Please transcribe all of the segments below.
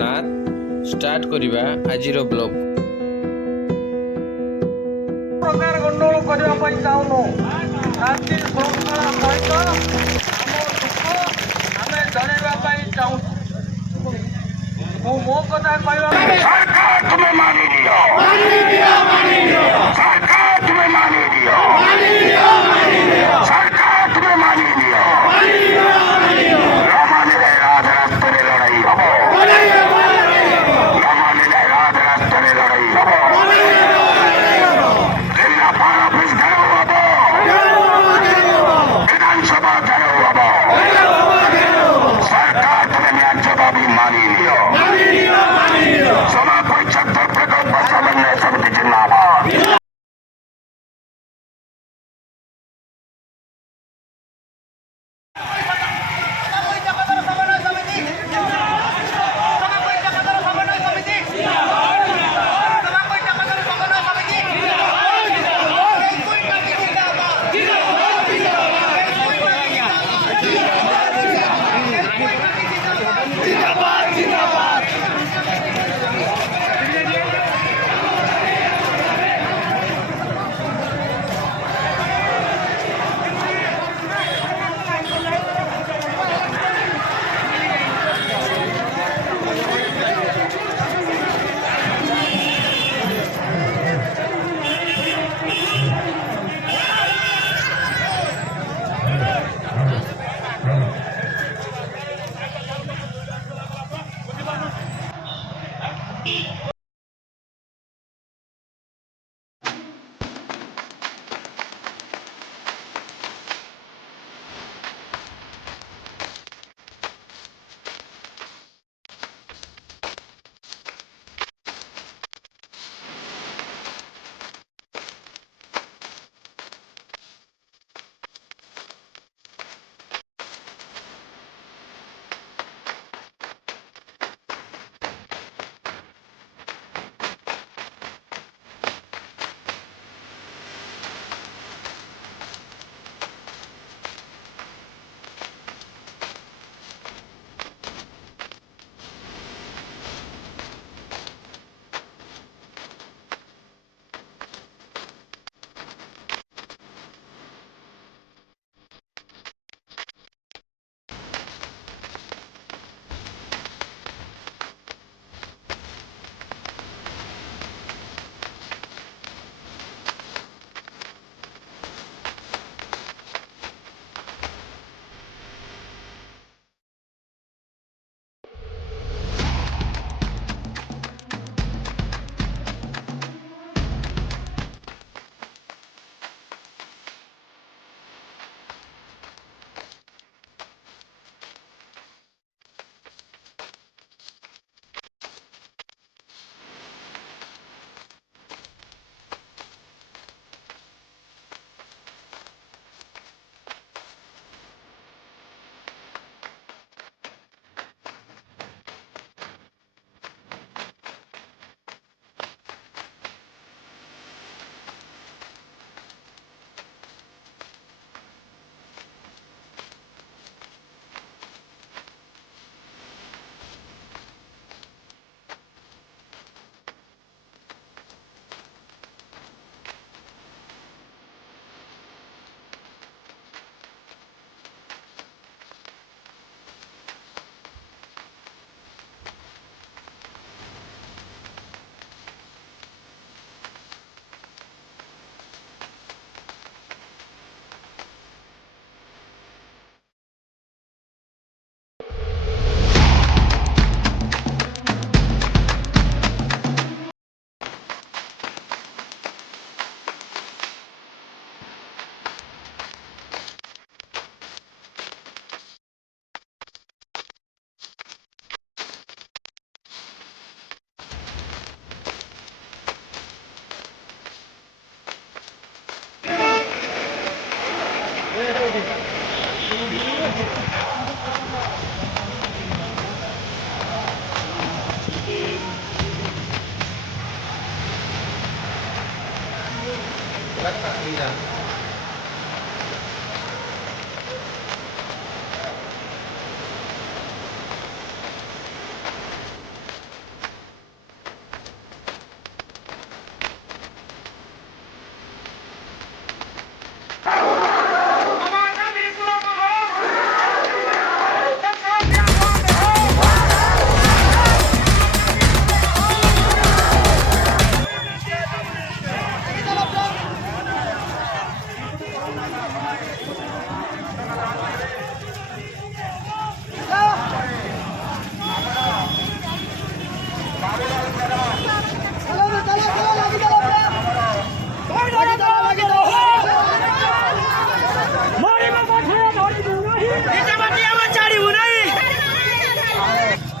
ଜଗନ୍ନାଥ। ଷ୍ଟାର୍ଟ କରିବା ଆଜିର ବ୍ଲଗ୍। ପ୍ରକାର ଗଣ୍ଡଗୋଳ କରିବା ପାଇଁ ଚାହୁଁନୁ। ଶାନ୍ତି ଶୃଙ୍ଖଳା ସହିତ ଆମ ଦୁଃଖ ଆମେ ଜଣେଇବା ପାଇଁ ଚାହୁଁଛୁ। ମୁଁ ମୋ କଥା କହିବା सरकार तुम्हें मानी लियो सरकार तुम्हें मानी लियो सरकार तुम्हें मानी लियो रमानिले राजरास्ताରେ ଲଢ଼ାଇ ହବ ରମାନିଲେ ରାଜରାସ୍ତାରେ ଲଢ଼ାଇ ହବ ଜିଲ୍ଲାପାଳ ଅଫିସ ଘେରାଉ ହବ विधानसभा घेराव हब सरकार तुम्हें न्याय्य दाबी मानी लियो सभा परिषद प्रकल्प समन्वय समिति जिंदाबाद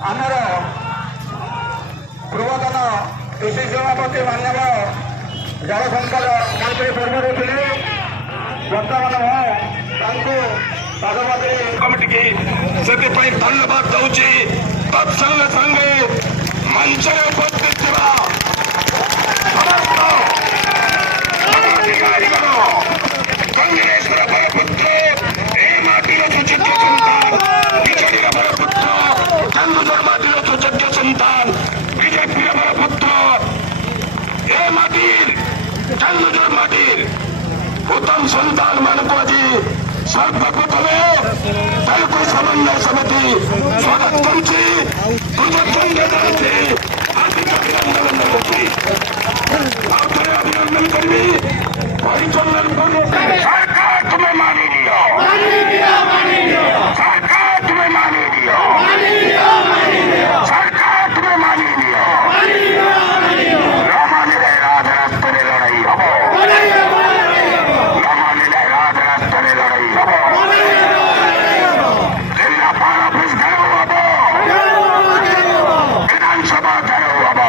ଆମର ପୂର୍ବତନ କୃଷି ସଭାପତି ମାନ୍ୟବର ଜଳ ସମ୍ପଦ ମନ୍ତ୍ରୀ ପୂର୍ବରୁ ଥିଲେ ବର୍ତ୍ତମାନ ମୁଁ ତାଙ୍କୁ ପାଦପତ୍ରୀ କମିଟିକି ସେଥିପାଇଁ ଧନ୍ୟବାଦ ଦଉଛି। ତତ୍ସଙ୍ଗେ ସଙ୍ଗେ ମଞ୍ଚରେ ଉପସ୍ଥିତ ଥିବା ସମସ୍ତ ଅଧିକାରୀଗଣ କଂଗ୍ରେସର ବରପୁତ୍ର ଏ ମାଟିର ସୁଯୋଗ୍ୟ ସନ୍ତାନ ବିଜେଡିର ବରପୁତ୍ର ଚାନ୍ଦୁଝର ମାଟିର ସୁଯୋଗ୍ୟ ସନ୍ତାନ বিজেপির বড় পুত্র এ মাটির চান্দুঝর মাটির উত্তম সন্তান মানক আজি সর্বপ্রথমে তালুকু সমন্বয় সমিতি স্বাগত করছি, কৃতজ্ঞতা জানাচ্ছি, হার্দিক অভিনন্দন করছি। আউথরে অভিনন্দন করবি পরিচালন করবো। সরকার তুমি মানি নিও, সরকার তুমি মানি নিও, সরকার তুমি মানি নিও। রমানিলে রাজরাস্তায় লড়াই হব, রমানিলে রাজরাস্তায় লড়াই হব। জিল্লাপাল অফিস ঘেরাও হব, বিধানসভা ঘেরাও হব।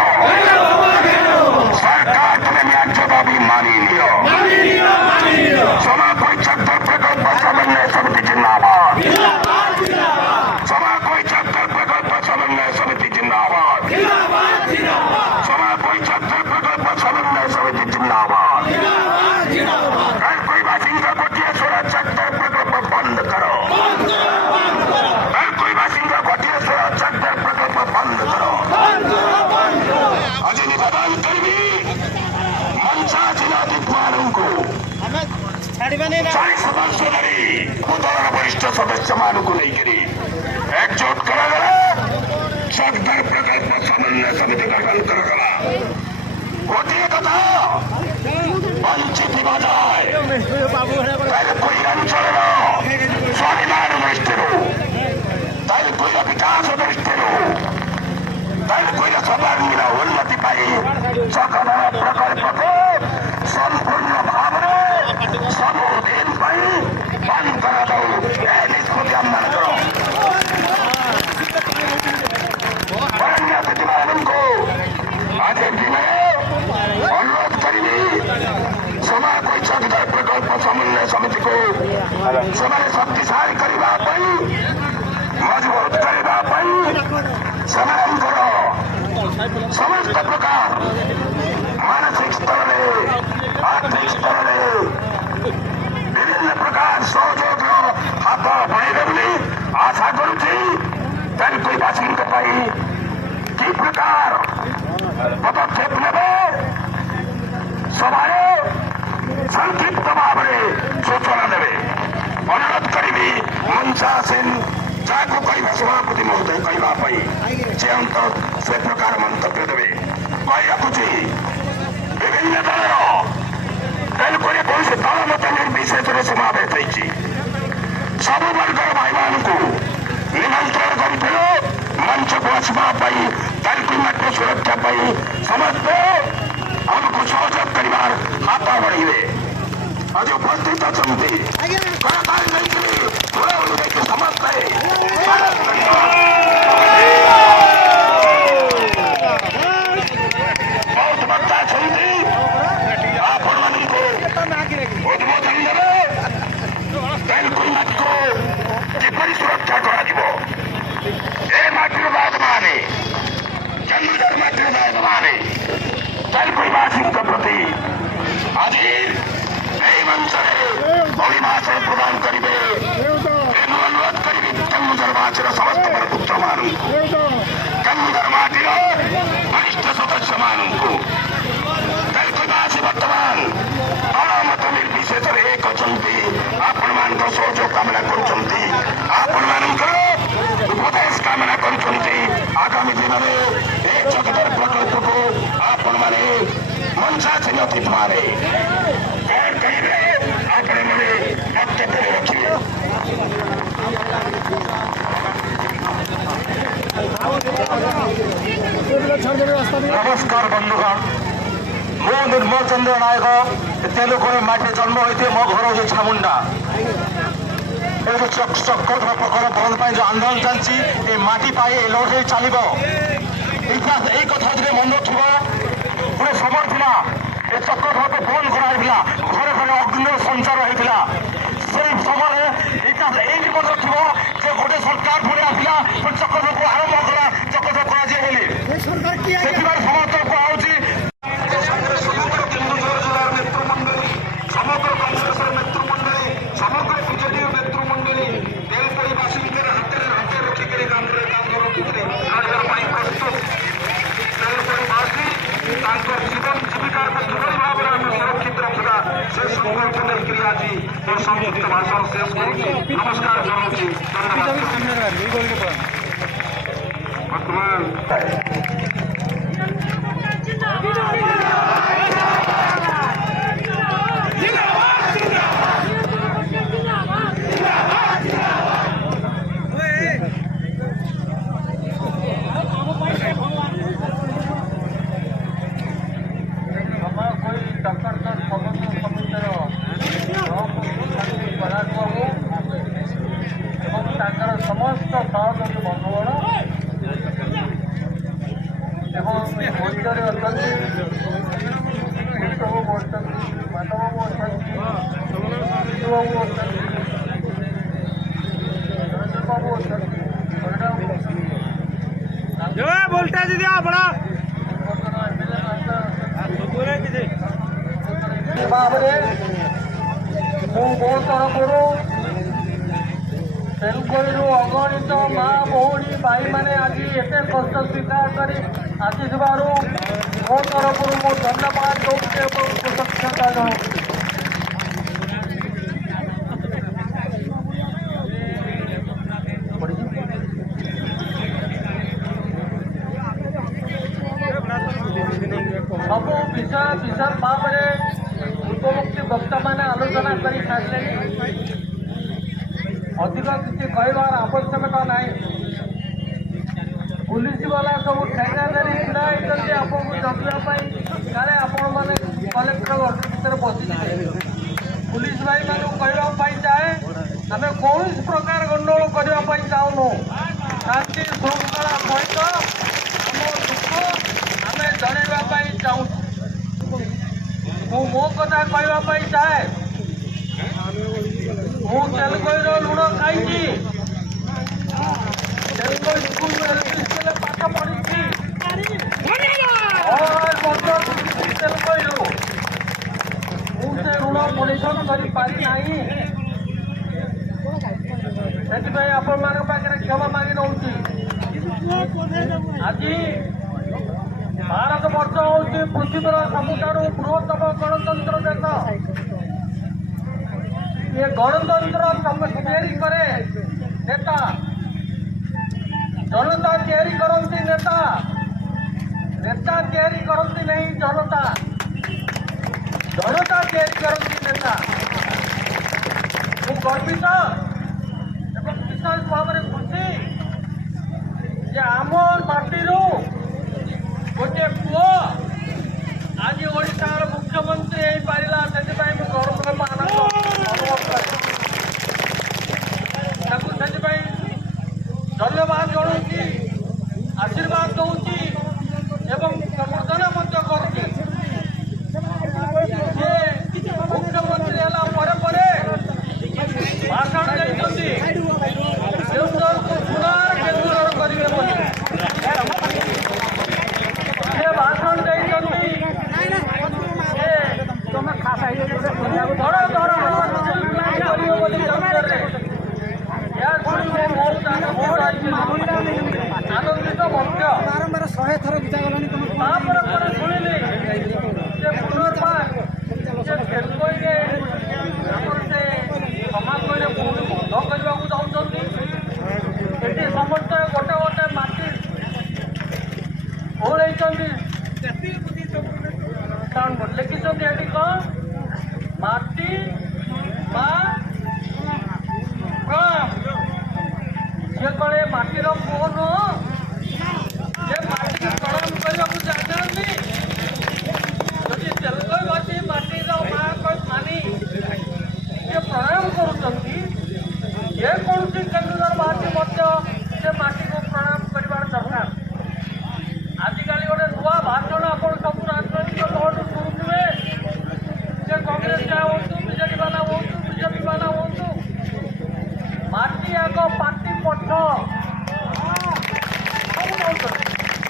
সরকার তুমি ন্যায্য দাবি মানি নিও। সমাজ বৈচাত্তর প্রকল্প সমন্বয় সমিতি জিন্দাবাদ, সমাজ বৈচাত্তর প্রকল্প সমন্বয় সমিতি জিন্দাবাদ, সমাজ বৈচাত্তর প্রকল্প সমন্বয় সমিতি জিন্দাবাদ। कोईबासिंगा गोटिया स्वराज सेक्टर प्रकल्प बंद करो, कोईबासिंगा गोटिया स्वराज सेक्टर प्रकल्प बंद करो। अजय निवेदन करबी मंचा जिलाधिक मानू 40 सदस्य धरी उदर वरिष्ठ सदस्य मानू नहीं एकजुट करागला सेक्टर प्रकल्प समन्वय समिति गठन करागला। गोटिए कथा वंचित बजाय कोई अंचल स्वाभिमान दृष्टि कोई विकास दृष्टि कोई सर्वांगीन उन्नति सकल प्रकल्प को संपूर्ण भाव सबुदिन बंद करा निष्पत्ति आह्वान करो। को आज दिन अनुरोध करी समा वैचारिक प्रकल्प समन्वय समिति को ସେମାନେ ଶକ୍ତିଶାଳୀ କରିବା ପାଇଁ ମଜବୁତ କରିବା ପାଇଁ ସେମାନଙ୍କର ସମସ୍ତ ପ୍ରକାର ମାନସିକ ସ୍ତରରେ ଆର୍ଥିକ ସ୍ତରରେ ବିଭିନ୍ନ ପ୍ରକାର ସହଯୋଗର ହାତ ବଢ଼ାଇବେ ବୋଲି ଆଶା କରୁଛି। ତେଲୁଗୁବାସୀଙ୍କ ପାଇଁ କି ପ୍ରକାର ପଦକ୍ଷେପ ନେବେ ସଭାରେ ସଂକ୍ଷିପ୍ତ ଭାବରେ ସୂଚନା ଦେବେ। ଅନୁରୋଧ କରିବି ମନସା ସେନ ଯାହାକୁ କହିବା ସଭାପତି ମହୋଦୟ କହିବା ପାଇଁ ସେ ସେ ପ୍ରକାର ମନ୍ତବ୍ୟ ଦେବେ। କହି ରଖୁଛି ବିଭିନ୍ନ ଦଳର ତେଲୁଗୁରେ କୌଣସି ଦଳ ମତ ନିର୍ବିଶେଷରେ ସମାବେଶ ହେଇଛି। ସବୁ ବର୍ଗର ଭାଇମାନଙ୍କୁ ନିମନ୍ତ୍ରଣ କରିଥିଲୁ ମଞ୍ଚକୁ ଆସିବା ପାଇଁ ତେଲୁଗୁ ମାଟିର ସୁରକ୍ଷା ପାଇଁ ସମସ୍ତେ ଆମକୁ ସହଯୋଗ କରିବାର ହାତ ବଢ଼ାଇବେ। ଆଜି ଉପସ୍ଥିତ ଅଛନ୍ତି କଳାକାର ନେଇକରି ଘୋଡ଼ାଉଳି ନେଇକି ସମସ୍ତେ ବହୁତ ବକ୍ତା ଅଛନ୍ତି। ଆପଣମାନଙ୍କୁ ଉଦ୍ବୋଧନ ଦେବେ ତେଲୁଗୁ ମାଟିକୁ କିପରି ସୁରକ୍ଷା କରାଯିବ। ଏ ମାଟିର ବାଦମାନେ ଚାନ୍ଦୁଝର ମାଟିର ବାଦମାନେ ତେଲୁଗୁବାସୀଙ୍କ ପ୍ରତି ଆଜି ଏହି ମଞ୍ଚରେ ଅଭିଭାଷଣ ପ୍ରଦାନ କରିବେ। ଏଣୁ ଅନୁରୋଧ କରିବି ଚାନ୍ଦୁଝର ମାଟିର ସମସ୍ତ ପୁତ୍ରମାନଙ୍କୁ ଚାନ୍ଦୁଝର ମାଟିର ବରିଷ୍ଠ ସଦସ୍ୟମାନଙ୍କୁ ତେଲୁଗୁବାସୀ ବର୍ତ୍ତମାନ ଦଳମତ ନିର୍ବିଶେଷରେ ଏକ ଅଛନ୍ତି। ଆପଣମାନଙ୍କ ସହଯୋଗ କାମନା କରୁଛନ୍ତି, ଆପଣମାନଙ୍କର ଉପଦେଶ କାମନା କରୁଛନ୍ତି। ଆଗାମୀ ଦିନରେ ଏ ଜଗତର ପ୍ରକଳ୍ପକୁ ଆପଣମାନେ ମଞ୍ଚା ଚିହ୍ନତିମାନେ କଣ କହିବେ ଆପଣମାନେ ବକ୍ତବ୍ୟ ରଖିବେ। नमस्कार बंधुगण, मु निर्मल चंद्र नायक तेलुगु माटी जन्म होती मो घर हूँ छामुंडा। ଏ ଯୋଉ ଚକ୍ର ପ୍ରକଳ୍ପ ବନ୍ଦ ପାଇଁ ଯୋଉ ଆନ୍ଦୋଳନ ଚାଲିଛି ଏ ମାଟି ପାଇଁ ଏ ଲଢ଼େଇ ଚାଲିବ। এই কথা যদি মনে ଥିବ ଗୋଟେ ସମୟ ଥିଲା ଏ ଚକ୍ରଧରକୁ ବନ୍ଦ କରାଯାଇଥିଲା, ଘରେ ଘରେ ଅଗ୍ନିର ସଞ୍ଚାର ହେଇଥିଲା। ସେଇ ସମୟରେ ଏଇଠି ମଧ୍ୟ ଥିବ ଯେ ଗୋଟେ ସରକାର ପୁଣି ଆସିଲା ଚକ୍ରଧରକୁ ଆରମ୍ଭ କଲା, ଚକ୍ରଧର କରାଯାଏ ବୋଲି। ସେଥିପାଇଁ ସମସ୍ତଙ୍କୁ କୁହାହଉଛି ସମଗ୍ର କେନ୍ଦୁଝର ଜିଲ୍ଲାର ନେତୃମଣ୍ଡଳୀ, ସମଗ୍ର କଂଗ୍ରେସର ନେତୃମଣ୍ଡଳୀ, ସମଗ୍ର ବିଜେଡିର ନେତୃମଣ୍ଡଳୀ ତେଲପଡ଼ିବାସୀଙ୍କର ହାତରେ ହାତ ରଖିକରି କାନ୍ଧରେ କାନ୍ଧ ରଖିକରି ଲଢ଼ିବା ପାଇଁ ପ୍ରସ୍ତୁତ। ତେଲପଡ଼ିବାସୀ ତାଙ୍କର ଜୀବନ ଜୀବିକାକୁ କିଭଳି ଭାବରେ ଆମେ ସୁରକ୍ଷିତ ରଖିବା ସେ ସଂକଳ୍ପ ନେଇକରି ଆଜି ମୋ ସଂକ୍ଷିପ୍ତ ଭାଷଣ ଶେଷ କରୁଛି। ନମସ୍କାର ଜଣାଉଛି, ଧନ୍ୟବାଦ। ବର୍ତ୍ତମାନ ତାଙ୍କର ସମସ୍ତ ସହଯୋଗୀ ବନ୍ଧୁଗଣ ଏବଂ ମଞ୍ଚରେ ଅଛନ୍ତି, ବାବୁ ଅଛନ୍ତି, ମାଧବବାବୁ ଅଛନ୍ତି, ବାବୁ ଅଛନ୍ତି, ବାବୁ ଅଛନ୍ତି, ଭାବରେ ମୁଁ ମୋ ତରଫରୁ ତେଲୁଗୁରୁ ଅଗଣିତ ମା ଭଉଣୀ ଭାଇମାନେ ଆଜି ଏତେ କଷ୍ଟ ସ୍ୱୀକାର କରି ଆସିଥିବାରୁ ମୋ ତରଫରୁ ମୁଁ ଧନ୍ୟବାଦ ଦେଉଛି ଏବଂ କୃତଜ୍ଞତା ଜଣାଉଛି। ସବୁ ବିଷୟ ବିଶେଷ ଭାବରେ ଉପମୁଖ୍ୟ ବକ୍ତାମାନେ ଆଲୋଚନା କରି ସାରିଲେଣି। ଅଧିକ କିଛି କହିବାର ଆବଶ୍ୟକତା ନାହିଁ। ପୁଲିସ ବାଲା ସବୁ ଠେଙ୍ଗା ଧରି ଛିଡ଼ା ହେଇଛନ୍ତି ଆପଣଙ୍କୁ ଜଗିବା ପାଇଁ, କାଳେ ଆପଣମାନେ କଲେକ୍ଟର ଅଫିସ ଭିତରେ ବସିଯିବେ। ପୁଲିସ ଭାଇମାନଙ୍କୁ କହିବା ପାଇଁ ଚାହେଁ, ଆମେ କୌଣସି ପ୍ରକାର ଗଣ୍ଡଗୋଳ କରିବା ପାଇଁ ଚାହୁଁନୁ। ଶାନ୍ତି ଶୃଙ୍ଖଳା ସହିତ ଆମ ଦୁଃଖ ଆମେ ଜଣାଇବା ପାଇଁ ଚାହୁଁଛୁ। ମୁଁ ମୋ କଥା କହିବା ପାଇଁ ଚାହେଁ, ମୁଁ ତେଲୁଗୁର ଲୁଣ ଖାଇଛି, ତେଲୁଗୁ ସ୍କୁଲ ଏଲ୍ପି ସ୍କୁଲରେ ପାଠ ପଢ଼ିଛି, ତେଲୁଗୁରୁ ମୁଁ ସେ ଋଣ ପରିଶୋଧ କରିପାରି ନାହିଁ। ସେଥିପାଇଁ ଆପଣମାନଙ୍କ ପାଖରେ କ୍ଷମା ମାଗି ନେଉଛି। ଆଜି ଭାରତବର୍ଷ ହେଉଛି ପୃଥିବୀର ସବୁଠାରୁ ବୃହତ୍ତମ ଗଣତନ୍ତ୍ର ଦେଶ। ये गणतंत्र तैयारी करे नेता, जनता तैयारी करती नेता, नेता तैयारी करती नहीं जनता, जनता तैयारी करती नेता। ମୁଁ ଗର୍ବିତ ଏବଂ ବିଶେଷ ଭାବରେ ଖୁସି ଯେ ଆମ ମାଟିରୁ ଗୋଟିଏ ପୁଅ ଆଜି ଓଡ଼ିଶାର ମୁଖ୍ୟମନ୍ତ୍ରୀ ହେଇପାରିଲା। ସେଥିପାଇଁ ମୁଁ ଗର୍ବ ଅନୁଭବ କରେ। ତାକୁ ସେଥିପାଇଁ ଧନ୍ୟବାଦ ଜଣାଉଛି, ଆଶୀର୍ବାଦ ଦେଉଛି ଏବଂ ସମର୍ଥନ ମଧ୍ୟ କରୁଛି। ସେ ମୁଖ୍ୟମନ୍ତ୍ରୀ ହେଲା ପରେ ପରେ ଭାଷଣ ଦେଇଛନ୍ତି କେନ୍ଦୁଝରକୁ ସୁନାର କେନ୍ଦୁଝର କରିବେ ବୋଲି। ସେ ଭାଷଣ ଦେଇଛନ୍ତି ଧର ଧର କରିବେ ବୋଲି କେନ୍ଦୁଝରରେ। ଏହା ଶୁଣି ମୁଁ ବହୁତ ଆନନ୍ଦିତ ମଧ୍ୟ। ତାପରେ ପରେ ଶୁଣିଲି ଯେ ପୁନର୍ବାର ସେ ତେଲୁଗୁରେ ଆମର ସେ ସମାଜରେ ପୁଣି ବନ୍ଧ କରିବାକୁ ଚାହୁଁଛନ୍ତି। ଏଠି ସମସ୍ତେ ଗୋଟେ ଗୋଟେ ମାଟି ଓହଳେଇଛନ୍ତି, ଲେଖିଛନ୍ତି ଏଠି କ'ଣ ମାଟି ବା ସିଏ କଳେ ମାଟିର ପୁଅ ନୁହଁ, ସେ ମାଟିକୁ ପ୍ରଣାମ କରିବାକୁ ଜାଣିନାହାନ୍ତି।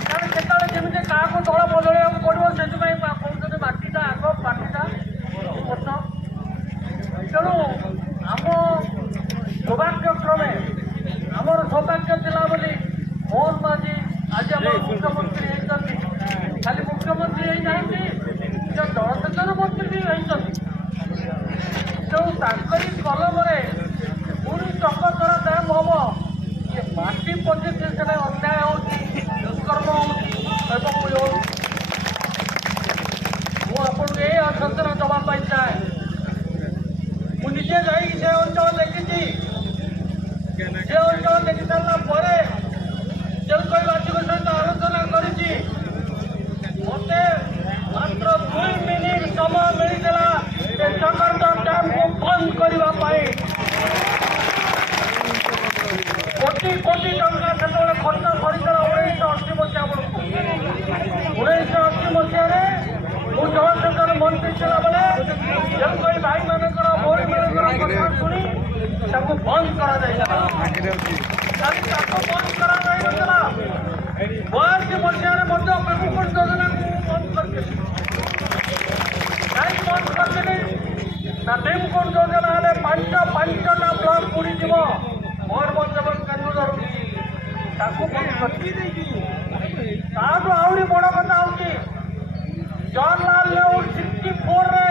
କାରଣ କେତେବେଳେ କେମିତି କାହାକୁ ଦଳ ବଦଳେଇବାକୁ ପଡ଼ିବ ସେଥିପାଇଁ କହୁଛନ୍ତି ମାଟିଟା ଆଗ ପାଟିଟା ପଛ। ତେଣୁ ଆମ ସୌଭାଗ୍ୟକ୍ରମେ ଆମର ସୌଭାଗ୍ୟ ଥିଲା ବୋଲି ମୋହନ ମାଝୀ ଆଜି ଆମର ମୁଖ୍ୟମନ୍ତ୍ରୀ ହେଇଛନ୍ତି। ଖାଲି ମୁଖ୍ୟମନ୍ତ୍ରୀ ହେଇନାହାନ୍ତି, ସେ ଜଳସେଚନ ମନ୍ତ୍ରୀ ବି ହେଇଛନ୍ତି। ତେଣୁ ତାଙ୍କରି କଲମରେ ପୁଣି ଚକଚରା ଡ୍ୟାମ୍ ହବ। ଏ ମାଟି ପଚିଛି ସେଟା ଅନ୍ୟାୟ ହେଉଛି, ଦୁଷ୍କର୍ମ ହେଉଛି ଏବଂ ମୁଁ ଆପଣଙ୍କୁ ଏଇ ଆଶ୍ୱାସନା ଦେବା ପାଇଁ ଚାହେଁ। ମୁଁ ନିଜେ ଯାଇକି ସେ ଅଞ୍ଚଳ ଦେଖିଛି। ସେ ଅଞ୍ଚଳ ଦେଖି ସାରିଲା ପରେ ତେଲକୋଇବାସୀଙ୍କ ସହିତ ଆଲୋଚନା କରିଛି। ମୋତେ ମାତ୍ର 2 ମିନିଟ୍ ସମୟ ମିଳିଥିଲା ସେ ଚକରଦ ଡ୍ୟାମ୍କୁ ବନ୍ଦ କରିବା ପାଇଁ। କୋଟି କୋଟି ଟଙ୍କା ସେତେବେଳେ ଖର୍ଚ୍ଚ କରିଥିଲା 1980 ମସିହା ବେଳକୁ। 1980 ମସିହାରେ ମୁଁ ଜଳସେଚନ ମନ୍ତ୍ରୀ ଥିଲାବେଳେ ତେଲକୋଇ ଭାଇମାନଙ୍କର ଭଉଣୀମାନଙ୍କର କଥା ଶୁଣି ତାକୁ ବନ୍ଦ କରାଯାଇଥିଲା। ଖାଲି ତାକୁ ବନ୍ଦ କରାଯାଇନଥିଲା, 82 ମସିହାରେ ମଧ୍ୟ ଭୀମକୁଣ୍ଡ ଯୋଜନାକୁ ବନ୍ଦ କରିଥିଲି। କାହିଁକି ବନ୍ଦ କରିଥିଲି ନା ଭୀମକୁଣ୍ଡ ଯୋଜନା ହେଲେ ପାଞ୍ଚଟା ବ୍ଲକ ବୁଡ଼ିଯିବ। ମୟୂରଭଞ୍ଜ ଏବଂ କେନ୍ଦୁଝର ତାକୁ ବନ୍ଦ କରିଥିଲି। ତାଠୁ ଆହୁରି ବଡ଼ କଥା ହେଉଛି ଜବାହରଲାଲ ନେହେରୁ 64ରେ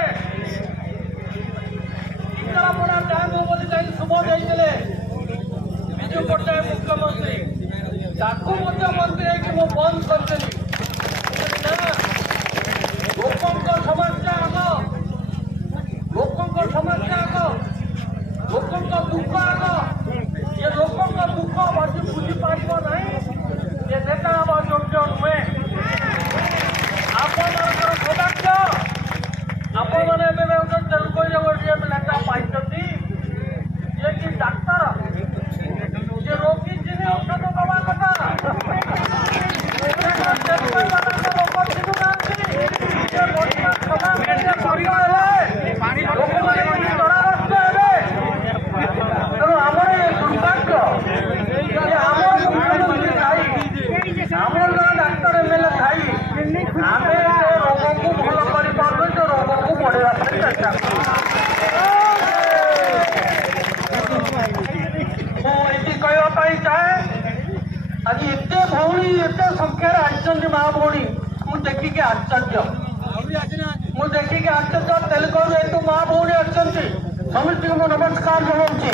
ଇନ୍ଦ୍ରାପଡ଼ା ଡ୍ୟାମ୍ ବୋଲି ଯାଇକି ଶୁଭ ଦେଇଥିଲେ ବିଜୁ ପଟ୍ଟନାୟକ ମୁଖ୍ୟମନ୍ତ୍ରୀ। ତାକୁ ମଧ୍ୟ ମନ୍ତ୍ରୀ ହେଇକି ମୁଁ ବନ୍ଦ କରିଥିଲି। ଲୋକଙ୍କ ସମସ୍ୟା ଆଗ, ଲୋକଙ୍କ ସମସ୍ୟା ଆଗ, ଲୋକଙ୍କ ଦୁଃଖ ଆଗ। ଏ ଲୋକଙ୍କ ଦୁଃଖ ବୁଝିପାରିବ ନାହିଁ, ଏ ନେତା ହେବା ଯୋଗ୍ୟ ନୁହେଁ। ଆପଣମାନଙ୍କର ସୌଭାଗ୍ୟ, ଆପଣମାନେ ଏବେ ତେଲକୋଇରେ ଗୋଟିଏ ନେତା ପାଇଛନ୍ତି ଯିଏକି ଡାକ୍ତର, ଯେ ରୋଗୀ ଚିହ୍ନି ଔଷଧ ଦେବା କଥା। ତେଲକୋଇବାଲାଙ୍କ ଲୋକ ଚିହ୍ନୁନାହାନ୍ତି। ଯେ ବର୍ତ୍ତମାନ ସମାଜରେ ସରକାର ହେଲେ ଲୋକମାନେ ଜଣାଗ୍ରସ୍ତ ହେବେ। ତେଣୁ ଆମର ଏ ଦୁର୍ଭାଗ୍ୟ ଯେ ଆମର ମୁଖ୍ୟମନ୍ତ୍ରୀ ଥାଇ, ଆମର ଜଣେ ଡାକ୍ତର ଏମଏଲଏ ଥାଇ ଆମେ ସେ ରୋଗକୁ ଭଲ କରିପାରୁନୁ, ସେ ରୋଗକୁ ବଢ଼େଇବା ପାଇଁ ଚେଷ୍ଟା କରୁଛୁ। ମୁଁ ଏଠି କହିବା ପାଇଁ ଚାହେଁ, ଆଜି ଏତେ ଭଉଣୀ ଏତେ ସଂଖ୍ୟାରେ ଆସିଛନ୍ତି ମା ଭଉଣୀ, ମୁଁ ଦେଖିକି ଆଶ୍ଚର୍ଯ୍ୟ। ମୁଁ ଦେଖିକି ଆଶ୍ଚର୍ଯ୍ୟ। ତେଲୁଗୁରୁ ଏଠୁ ମା ଭଉଣୀ ଆସିଛନ୍ତି, ସମସ୍ତଙ୍କୁ ମୁଁ ନମସ୍କାର ଜଣାଉଛି।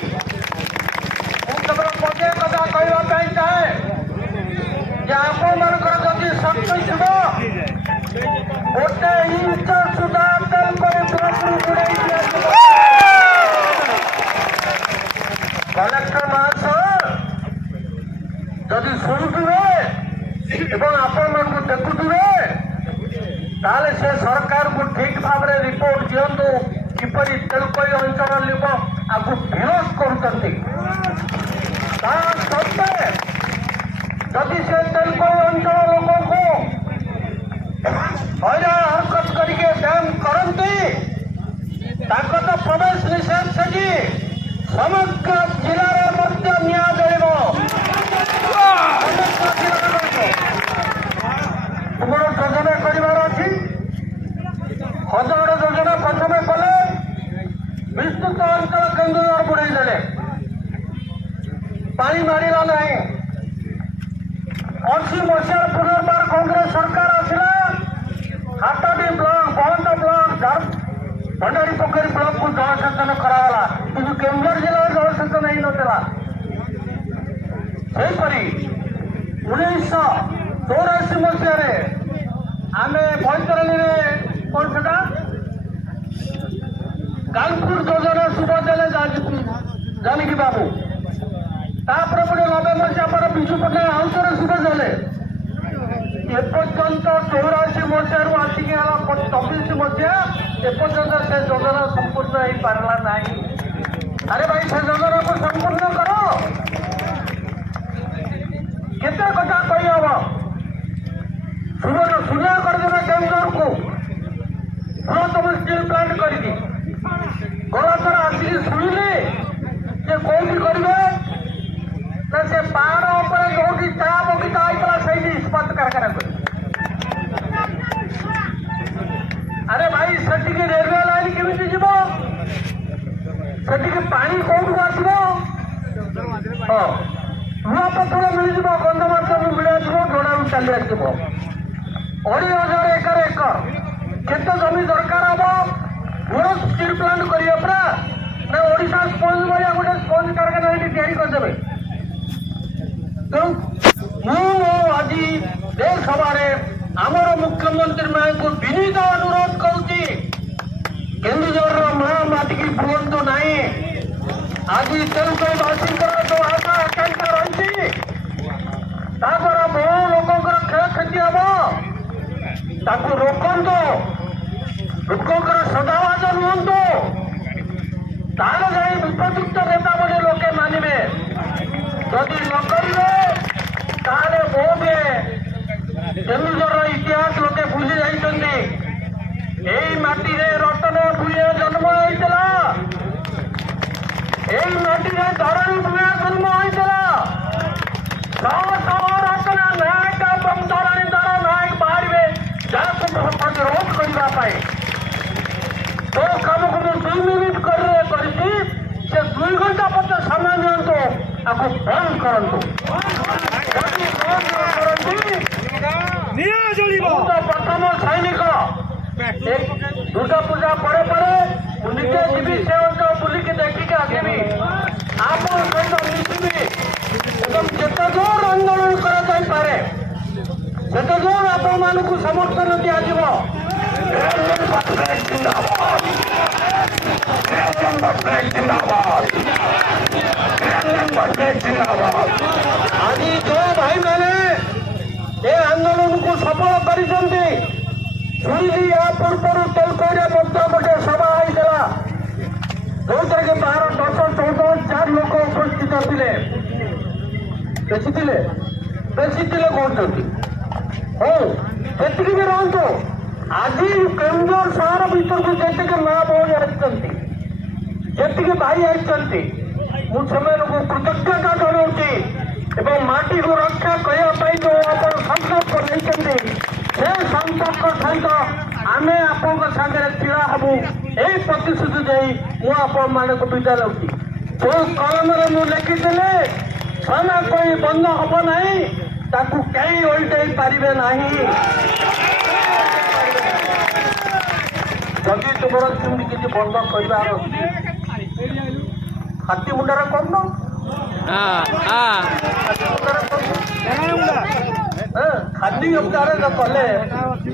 ମୁଁ କେବଳ ଗୋଟିଏ କଥା କହିବା ପାଇଁ ଚାହେଁ ଯେ ଆପଣମାନଙ୍କର ଯଦି ଶକ୍ତି ଥିବ ଗୋଟେ ଇଞ୍ଚ ସୁଧା ତେଲକୋଇ ବ୍ଲକରୁ ଦୂରେଇ ଦିଆଯିବ। କଲେକ୍ଟର ମହାଶୟ ଯଦି ଶୁଣୁଥିବେ ଏବଂ ଆପଣମାନଙ୍କୁ ଦେଖୁଥିବେ ତାହେଲେ ସେ ସରକାରକୁ ଠିକ ଭାବରେ ରିପୋର୍ଟ ଦିଅନ୍ତୁ କିପରି ତେଲକୋଇ ଅଞ୍ଚଳ ଲୋକ ଆକୁ ବିରୋଧ କରୁଛନ୍ତି। ତା ସତ୍ତ୍ୱେ ଯଦି ସେ ତେଲକୋଇ ଅଞ୍ଚଳ ଲୋକଙ୍କୁ ହଇରାଣ ହରକତ କରିକି ଡ୍ୟାମ୍ କରନ୍ତି, ତାଙ୍କ ତ ପ୍ରବେଶ ନିଷେଧ ସେଠି ସମଗ୍ର ଜିଲ୍ଲାରେ ମଧ୍ୟ ନିଆଁ ଜଳିବ। ତୁମର ଯୋଜନା କରିବାର ଅଛି। ହଜାର ଯୋଜନା ପ୍ରଥମେ କଲେ, ବିସ୍ତୃତ ଅଞ୍ଚଳ କେନ୍ଦୁଝର ବୁଡ଼େଇ ଦେଲେ, ପାଣି ମାଡ଼ିଲା ନାହିଁ। 80 ମସିହାରେ ପୁନର୍ବାର କଂଗ୍ରେସ ସରକାର ଆସିଲା, 7ଟି ବ୍ଲକ ବନ୍ଦ ବ୍ଲକ ଭଣ୍ଡାରୀ ପୋଖରୀ ବ୍ଲକକୁ ଜଳସେଚନ କରାଗଲା, କିନ୍ତୁ କେନ୍ଦୁଝର ଜିଲ୍ଲାରେ ଜଳସେଚନ ହେଇନଥିଲା। ସେହିପରି 1984 ମସିହାରେ ଆମେ ବୈତରଣୀରେ କ'ଣ ସେଟା କାନପୁର ଯୋଜନା ଶୁଭ ଦେଲେ ଜାନକୀ ବାବୁ। ତାପରେ ପୁଣି 90 ମସିହା ପରେ ବିଜୁ ପଟ୍ଟନାୟକ ଆଉଥରେ ଶୁଭ ଦେଲେ। ଏପର୍ଯ୍ୟନ୍ତ 84 ମସିହାରୁ ଆସିକି ହେଲା 24 ମସିହା, ଏପର୍ଯ୍ୟନ୍ତ ସେ ଯୋଜନା ସମ୍ପୂର୍ଣ୍ଣ ହେଇପାରିଲା ନାହିଁ। ଆରେ ଭାଇ, ସେ ଯୋଜନାକୁ ସମ୍ପୂର୍ଣ୍ଣ କର। କେତେ କଥା କହିହବ? ସୁନା କରିଦେବେ କେନ୍ଦୁଝରକୁ ବୃହତ୍ତମ ଷ୍ଟିଲ୍ ପ୍ଲାଣ୍ଟ କରିକି। ଗଲାଥର ଆସିକି ଶୁଣିଲେ ଯେ କୋଉଠି କରିବେ ନା ସେ ସେଠିକି ପାଣି କୋଉଠୁ ଆସିବ? ହଁ, ନୂଆ ପଥର ମିଳିଯିବ, ଗନ୍ଧମାର୍ତ୍ତରୁ ମିଳିଯିବ, ଯୋଡ଼ାରୁ ଚାଲି ଆସିବ। 2,000 ଏକର କେତେ ଜମି ଦରକାର ହବ? ବଡ଼ ଷ୍ଟିଲ୍ ପ୍ଲାଣ୍ଟ କରିବେ ପରା, ନା ଓଡ଼ିଶା ସ୍ପଞ୍ଜ ଭଳିଆ ଗୋଟେ ସ୍ପଞ୍ଜ କାରଖାନା ଏଠି ତିଆରି କରିଦେବେ? ତେଣୁ ମୁଁ ଆଜି ଏ ସଭାରେ ଆମର ମୁଖ୍ୟମନ୍ତ୍ରୀ ମାଙ୍କୁ ବିନୀତ ଅନୁରୋଧ କରୁଛି, କେନ୍ଦୁଝରର ମା ମାଟିକି ଭୁଲନ୍ତୁ ନାହିଁ। ଆଜି ତେଲୁଗୁବାସୀଙ୍କର ଯୋଉ ଆଶା ଆକାଂକ୍ଷା ରହିଛି, ତା ଦ୍ୱାରା ବହୁ ଲୋକଙ୍କର କ୍ଷୟକ୍ଷତି ହବ। ତାକୁ ରୋକନ୍ତୁ, ଲୋକଙ୍କର ସଦାବାଦ ରୁହନ୍ତୁ, ତାହେଲେ ଯାଇ ଉପଯୁକ୍ତ ନେତା ବୋଲି ଲୋକେ ମାନିବେ। ଯଦି ନ କରିବେ ତାହେଲେ ବୋଧେ କେନ୍ଦୁଝରର ଇତିହାସ ଲୋକେ ଭୁଲି ଯାଇଛନ୍ତି। ଏଇ ମାଟିରେ ରତନ ଭୂୟା ଜନ୍ମ ହୋଇଥିଲା, ଏଇ ମାଟିରେ ଧରଣୀ ଭୂୟା ଜନ୍ମ ହୋଇଥିଲା। ଶହ ଶହ ରତନ ନାୟକ ଏବଂ ଧରଣୀଧର ନାୟକ ବାହାରିବେ ଯାହାକୁ ପ୍ରତିରୋଧ କରିବା ପାଇଁ। ଯୋଉ କାମକୁ ମୁଁ 2 ମିନିଟ୍ କରିଛି, ସେ 2 ଘଣ୍ଟା ପର୍ଯ୍ୟନ୍ତ ସମୟ ନିଅନ୍ତୁ, ତାକୁ ବନ୍ଦ କରନ୍ତୁ। ଯଦି ବନ୍ଦ ନ କରନ୍ତି, ପ୍ରଥମ ସୈନିକ ଦୁର୍ଗା ପୂଜା ପରେ ମୁଁ ନିଜେ ଯିବି, ସେ ଅଞ୍ଚଳ ବୁଲିକି ଦେଖିକି ଆସିବି, ଆପଣଙ୍କ ସହିତ ମିଶିବି ଏବଂ ଯେତେ ଜୋର ଆନ୍ଦୋଳନ କରାଯାଇପାରେ ସେତେ ଜୋର ଆପଣମାନଙ୍କୁ ସମର୍ଥନ ଦିଆଯିବ। ଆଜି ଯୋଉ ଭାଇମାନେ ଏ ଆନ୍ଦୋଳନକୁ ସଫଳ କରିଛନ୍ତି, ଶୁଣିଲି ୟା ପୂର୍ବରୁ ତେଲକୋଇରେ ମଧ୍ୟ ଗୋଟେ ସଭା ହୋଇଥିଲା, ଯୋଉଥିରେ କି 12, 10, 14, 4 ଲୋକ ଉପସ୍ଥିତ ଥିଲେ। ବେଶୀ ଥିଲେ କହୁଛନ୍ତି। ହଉ, ସେତିକି ବି ରହନ୍ତୁ। ଆଜି କେନ୍ଦୁଝର ସହର ଭିତରକୁ ଯେତିକି ମା ଭଉଣୀ ଆସିଛନ୍ତି, ଯେତିକି ଭାଇ ଆସିଛନ୍ତି, ମୁଁ ସେମାନଙ୍କୁ କୃତଜ୍ଞତା ଜଣାଉଛି ଏବଂ ମାଟିକୁ ରକ୍ଷା କରିବା ପାଇଁ ଯୋଉ ଆପଣ ସଂକଳ୍ପ ନେଇଛନ୍ତି, ସେ ସଂକଳ୍ପ ସହିତ ଆମେ ଆପଣଙ୍କ ସାଙ୍ଗରେ ଛିଡ଼ା ହେବୁ, ଏଇ ପ୍ରତିଶ୍ରୁତି ଦେଇ ମୁଁ ଆପଣମାନଙ୍କୁ ବିଦାୟ ଦେଉଛି। ଯୋଉ କଲମରେ ମୁଁ ଲେଖିଥିଲି ସନା କହି ବନ୍ଦ ହବ ନାହିଁ, ତାକୁ କେହି ଓଲଟେଇ ପାରିବେ ନାହିଁ। ଯଦି ତୁମର ସେମିତି କିଛି ବନ୍ଦ କରିବାର ଅଛି, ହାତୀ ମୁଣ୍ଡରେ କରୁନ, ଖାଦ୍ୟ ଉପଚାର କଲେ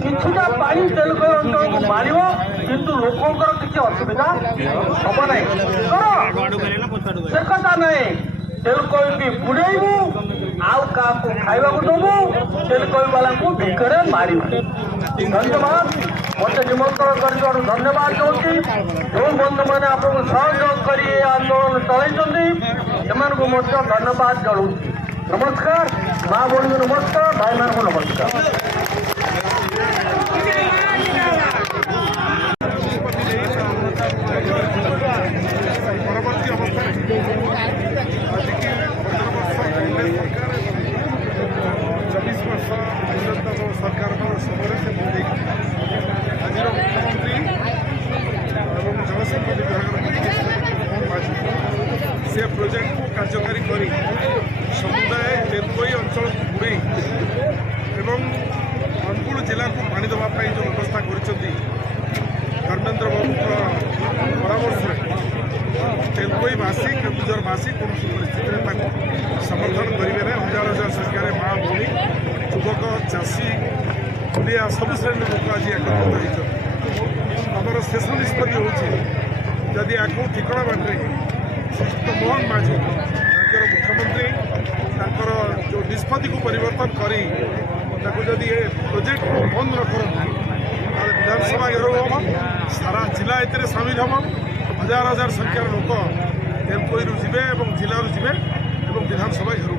କିଛିଟା ପାଣି ତେଲୁଗୁ ଅଞ୍ଚଳକୁ ମାରିବ, କିନ୍ତୁ ଲୋକଙ୍କର କିଛି ଅସୁବିଧା ହବ ନାହିଁ। ସେ କଥା ନାହିଁ, ତେଲୁଗୁ ବୁଡେଇବୁ, ଆଉ କାହାକୁ ଖାଇବାକୁ ଦବୁ, ତେଲୁଗୁ ବାଲାଙ୍କୁ ଭିକରେ ମାରିବୁ। ଧନ୍ୟବାଦ, ମୋତେ ନିମନ୍ତ୍ରଣ କରିଥିବାରୁ ଧନ୍ୟବାଦ ଦେଉଛି। ଯେଉଁ ବନ୍ଧୁମାନେ ଆପଣଙ୍କୁ ସହଯୋଗ କରି ଏ ଆନ୍ଦୋଳନ ଚଳାଇଛନ୍ତି, ସେମାନଙ୍କୁ ମଧ୍ୟ ଧନ୍ୟବାଦ ଜଣାଉଛି। ନମସ୍କାର, ମା ଭଉଣୀଙ୍କୁ ନମସ୍କାର, ଭାଇମାନଙ୍କୁ ନମସ୍କାର। ପରବର୍ତ୍ତୀ ଅବସ୍ଥାରେ ଆଜିକି 15 ବର୍ଷ କଂଗ୍ରେସ ସରକାର ଏବଂ 24 ବର୍ଷ ବିଜେପି ସରକାରଙ୍କ ସମୟରେ ସେ ଦେଇଥିଲେ। ଆଜିର ମୁଖ୍ୟମନ୍ତ୍ରୀ ଏବଂ ଜନସଂଖ୍ୟା ବିଭାଗର ସେ ପ୍ରୋଜେକ୍ଟକୁ କାର୍ଯ୍ୟକାରୀ କରି ସମୁଦାୟ ତେଲକୋଇ ଅଞ୍ଚଳକୁ ବୁଡ଼େଇ ଏବଂ ଅନୁଗୁଳ ଜିଲ୍ଲାକୁ ପାଣି ଦେବା ପାଇଁ ଯେଉଁ ବ୍ୟବସ୍ଥା କରିଛନ୍ତି, ଧର୍ମେନ୍ଦ୍ର ବାବୁଙ୍କର ପରାମର୍ଶରେ ତେଲକୋଇବାସୀ, କେନ୍ଦୁଝରବାସୀ କୌଣସି ପରିସ୍ଥିତିରେ ତାକୁ ସମର୍ଥନ କରିବେ ନାହିଁ। ହଜାର ହଜାର ସଂଖ୍ୟାରେ ମା ଭଉଣୀ, ଯୁବକ, ଚାଷୀ, କୁଲିଆ ସବୁ ଶ୍ରେଣୀର ଲୋକ ଆଜି ଏକତ୍ରିତ ହୋଇଛନ୍ତି। ଆମର ଶେଷ ନିଷ୍ପତ୍ତି ହେଉଛି, ଯଦି ଆକୁ ଠିକଣା ବାଟରେ ଶ୍ରୀଯୁକ୍ତ ମୋହନ ମାଝୀ ରାଜ୍ୟର ମୁଖ୍ୟମନ୍ତ୍ରୀ ତାଙ୍କର ଯେଉଁ ନିଷ୍ପତ୍ତିକୁ ପରିବର୍ତ୍ତନ କରି ତାକୁ ଯଦି ଏ ପ୍ରୋଜେକ୍ଟକୁ ବନ୍ଦ ନ କରନ୍ତି, ତାହେଲେ ବିଧାନସଭା ଘେରାଉ ହେବ, ସାରା ଜିଲ୍ଲା ଏଥିରେ ସାମିଲ ହେବ। ହଜାର ହଜାର ସଂଖ୍ୟାର ଲୋକ ତେଲକୋଇରୁ ଯିବେ ଏବଂ ଜିଲ୍ଲାରୁ ଯିବେ ଏବଂ ବିଧାନସଭା ଘେରାଉ।